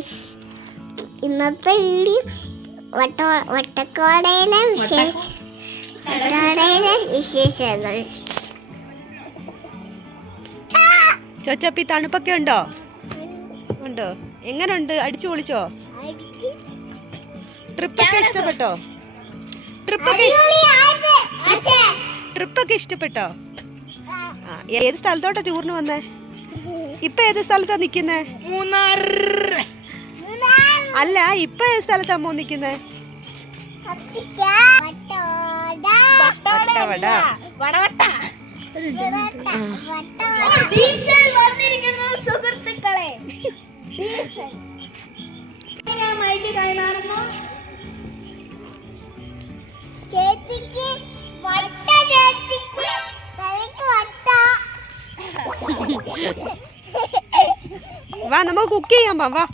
Guys, ഇന്നത്തെ video വട്ടക്കോടയിലെ വിശേഷങ്ങൾ. ചോച്ചപ്പി തണുപ്പൊക്കെ ഉണ്ടോ? ഉണ്ടോ? എങ്ങനുണ്ട്? അടിച്ചു പൊളിച്ചോ? ട്രിപ്പൊക്കെ ഇഷ്ടപ്പെട്ടോ? ട്രിപ്പൊക്കെ ഇഷ്ടപ്പെട്ടോ? ഏത് സ്ഥലത്തോട്ടാ ടൂറിന് വന്നേ? ഇപ്പൊ ഏത് സ്ഥലത്താ നിക്കുന്നേ? മൂന്നാർ. അല്ല, ഇപ്പൊ ഏത് സ്ഥലത്താ അമ്മ നിക്കുന്നേ? സുഹൃത്തുക്കളെ, ചേച്ചിക്ക് വാ, നമുക്ക് കുക്ക് ചെയ്യാൻ വാ.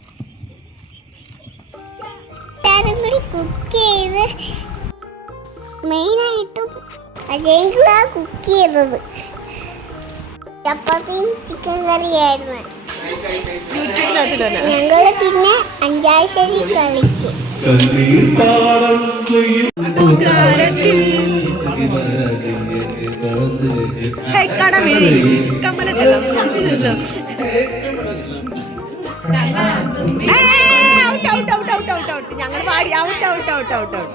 കുക്ക് ചെയ്ത് മെയിനായിട്ടും കുക്ക് ചെയ്തത് ചപ്പാത്തിയും ചിക്കൻ കറിയായിരുന്നു. ഞങ്ങള് പിന്നെ അഞ്ചാശ്ശേരി കളിച്ച്. ഞങ്ങൾ പാടി out out out out out.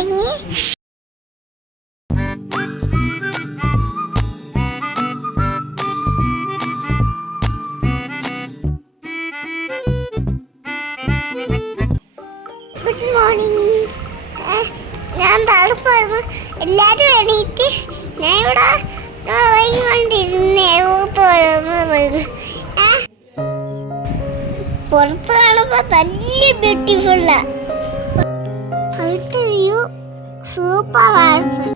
ഇറങ്ങി ഗുഡ് മോർണിംഗ്. ഞാൻ തണുപ്പായിരുന്നു. എല്ലാവരും എണീറ്റ് ഞാൻ ഇവിടെ ഇറങ്ങിക്കൊണ്ടിരുന്നേ. പുറത്ത് കാണുമ്പോ നല്ല ബ്യൂട്ടിഫുള്ളാ. അവിടുത്തെ വ്യൂ സൂപ്പർ ആണ്.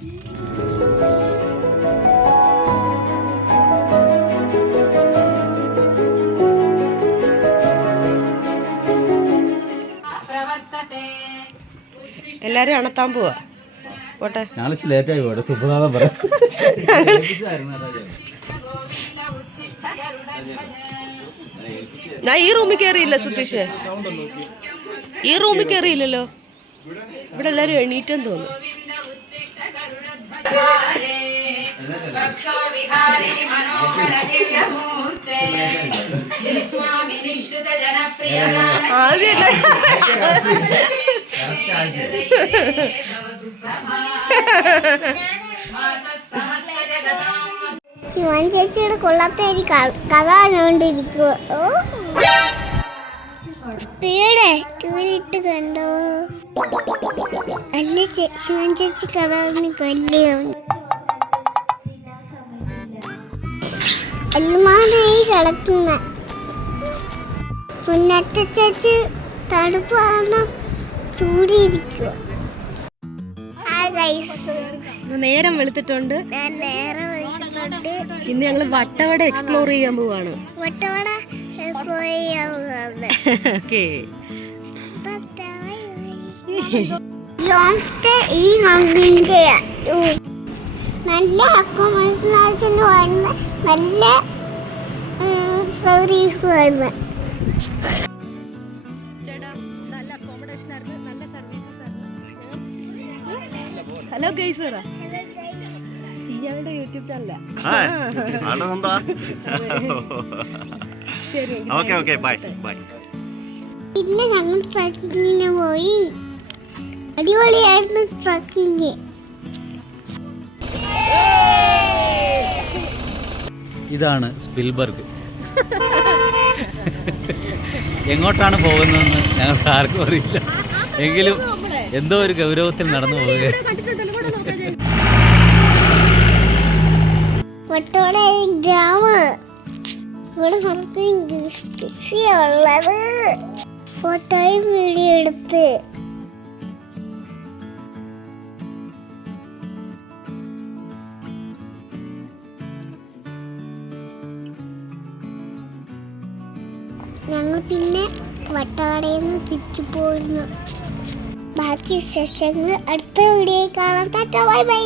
എല്ലാരും അണത്താൻ പോവാ. പോട്ടെ, ലേറ്റായി പോട്ടെ. സുപ്രഭാതം പറ. ഞാൻ ഈ റൂമിൽ കയറിയില്ല സുതീഷ്. ഈ റൂമിൽ കയറിയില്ലല്ലോ. ഇവിടെ എല്ലാരും എണീറ്റെന്ന് തോന്നുന്നു. ശിവൻ ചേച്ചിയുടെ കൊള്ളത്തേരി കഥ കണ്ടോണ്ടിരിക്കുക. സ്പീഡ് ടൂരിട്ട് കണ്ടോ? അല്ല, ശിവൻ ചേച്ചി കഥ കൊല്ലുകയാണ്. അല്ലുമാനായി കിടക്കുന്ന മുന്നറ്റ ചേച്ചി തണുപ്പ് കാരണം ചൂടിയിരിക്കുക. നേരം വെളുത്തിട്ടുണ്ട്. ഇന്ന് ഞങ്ങള് വട്ടവട എക്സ്പ്ലോർ ചെയ്യാൻ പോവാണ്. വട്ടവട എക്സ്പ്ലോർ ചെയ്യാൻ പോവാണ്. നല്ല അക്കോമഡേഷൻ വരുന്ന നല്ല സർവീസ് വരുന്ന സാറിന് നല്ല സർവീസ് സാറിന്. ഹലോ ഗൈസ് പറ. ഇയാളുടെ യൂട്യൂബ് ചാനലാ. ശരി. പിന്നെ ഞങ്ങൾ ട്രക്കിങ്ങിന് പോയി. അടിപൊളിയായിരുന്നു ട്രക്കിങ്. ഇതാണ് സ്പിൽബർഗ്. എങ്ങോട്ടാണ് പോകുന്നതെന്ന് ഞങ്ങൾക്ക് ആർക്കും അറിയില്ല. എങ്കിലും എന്തോ ഒരു ഗൗരവത്തിൽ നടന്നു പോവുക. വട്ടോടെ ഗ്രാമ് ഇവിടെ ഉള്ളത്. ഫോട്ടോയും വീഡിയോ എടുത്ത് ഞങ്ങൾ പിന്നെ വട്ടവടയിൽ നിന്ന് തിരിച്ചു പോയിരുന്നു. ബാക്കി വിശേഷങ്ങൾ അടുത്ത വീഡിയോയിൽ കാണാം. Tata bye bye.